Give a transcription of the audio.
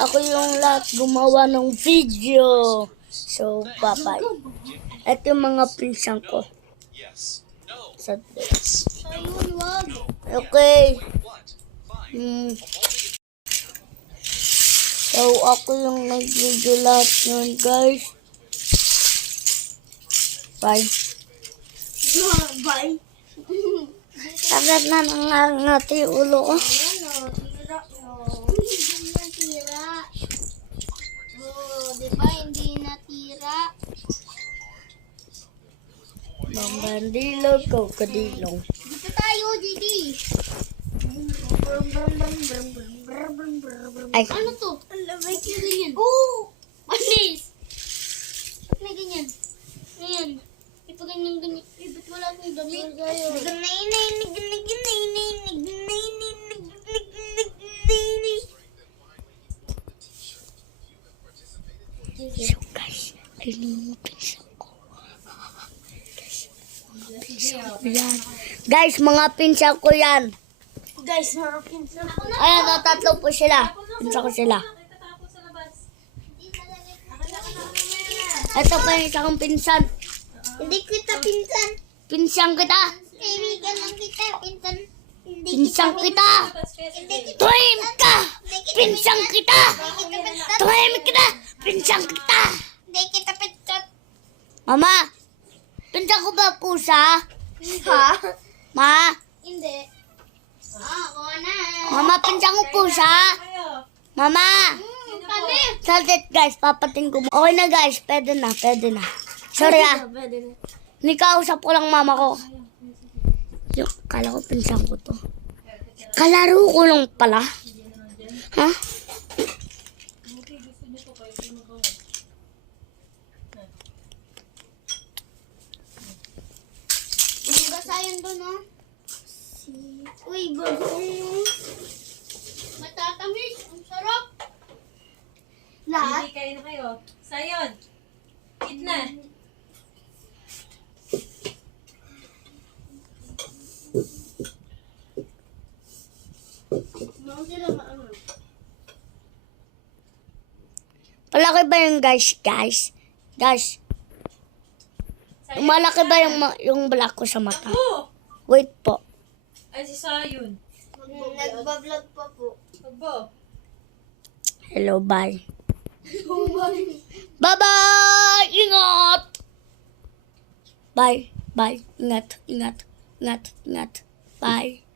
Ako yung lahat gumawa ng video. So, bye-bye. Ito yung mga pinsan ko. Okay. So, ako yung nag-video lahat yun, guys. Bye. Bye. Agad na nangangati yung ulo ko. Diba hindi natira? Bambandilog ko kadilong. Dito tayo, Gigi. Ay. Ano to? May ganyan. Oo! Manis! Ba't may ganyan? Ayan. Ipaganyan-ganyan. Ba't wala akong damit? So guys, ayun yung pinsan ko. Yan. Guys, mga pinsan ko yan. Guys, mga pinsan ko na. Ayan, tatlo po sila. Pinsan ko sila. Ito pa yung isa kong pinsan. Hindi kita pinsan. Pinsan kita. Kaibigan lang kita, pinsan. Hindi Pinsan kita. Hindi kita. Tuhimik ka. Pinsan kita. Tuhimik kita. Pinsan kita. Hindi kita pinsan. Mama, pinsan ko ba pusa? Ha? Ma? Hindi. Ako na. Mama, pinsan ko pusa? Mama? Kami. Salted guys, papatin ko. Okay na guys, pwede na, pwede na. Sorry ah. Hindi kausap ko lang mama ko. Yung, kala ko pinsan ko to. Kalaro ko lang pala. Ha? Basayan doon, no? Uy, bagong. Matatamis. Ang sarap. Lahat? Hindi kayo na kayo. Sayon. Eat na. Palaki ba yung guys? Guys. Malaki ba yung black ko sa mata? Oh! Wait po. Ay, si Sayon. Nagbablog pa po. Pagbo. Hello, bye. Bye-bye! Ingat! Bye. Bye. Ingat. Bye.